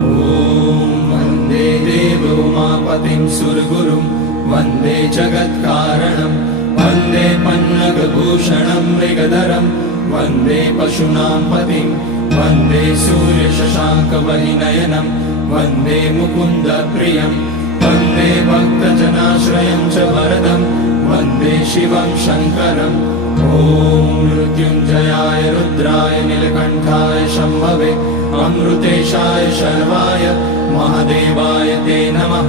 वन्दे देवोमापतिं सुरगुरुं वन्दे जगत्कारणं वन्दे पन्नगभूषणं मृगधरं वन्दे पशूनां पतिं वन्दे सूर्यशशाङ्कवहिनयनं वन्दे मुकुन्दप्रियं वन्दे भक्तजनाश्रयं च वरदं वन्दे शिवं शङ्करम् मृत्युञ्जयाय रुद्राय नीलकण्ठाय शम्भवे अमृतेशाय शर्वाय महादेवाय ते नमः।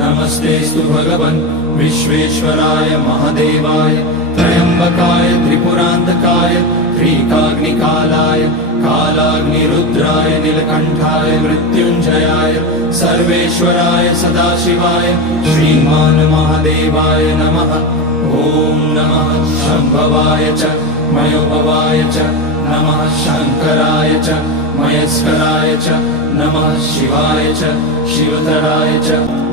नमस्तेस्तु भगवन् विश्वेश्वराय महादेवाय त्र्यम्बकाय त्रिपुरान्तकाय त्रिकाग्निकालाय कालाग्निरुद्राय नीलकण्ठाय मृत्युञ्जयाय सर्वेश्वराय सदाशिवाय श्रीमान् महादेवाय नमः। नमः शम्भवाय च मयोभवाय च नमः शङ्कराय च मयस्कराय च नमः शिवाय च शिवतराय च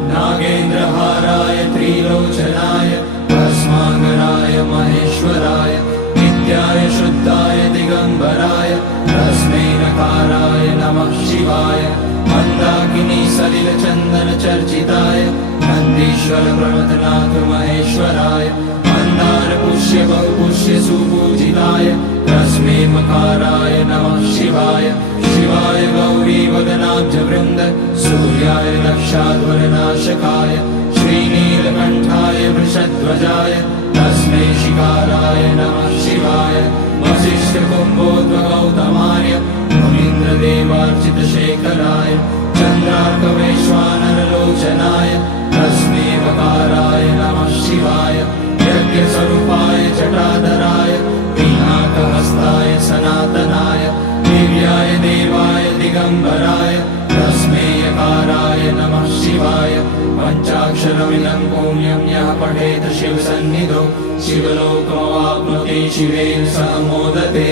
नागेन्द्रहाराय त्रिलोचनाय भस्माङ्गराय महेश्वराय नित्याय शुद्धाय दिगम्बराय तस्मै नकाराय नमः शिवाय मन्दाकिनी सलिलचन्दन चर्चिताय नन्दीश्वर प्रमथनाथ महेश्वराय मन्दार पुष्य बहुपुष्य सुपूजिताय तस्मै मकाराय नमः शिवाय शिवाय गौरी वदनाब्ज वृन्द सूर्याय दक्षाध्वरनाशकाय श्रीनीलकण्ठाय वृषध्वजाय तस्मै शिकाराय नमः शिवाय वसिष्ठकुम्भोद्भगौतमाय मुनीन्द्रदेवार्चितशेखराय चन्द्रार्कवैश्वानरलोचनाय तस्मै वकाराय नमः शिवाय यज्ञस्वरूपाय जटाधराय पिनाकहस्ताय सनातनाय दिव्याय देवाय दिगम्बराय तस्मै यकाराय नमः शिवाय पञ्चाक्षरमिदं पुण्यं यः पठेत शिवसन्निधौ शिवलोकमवाप्नोति शिवेन सह मोदते।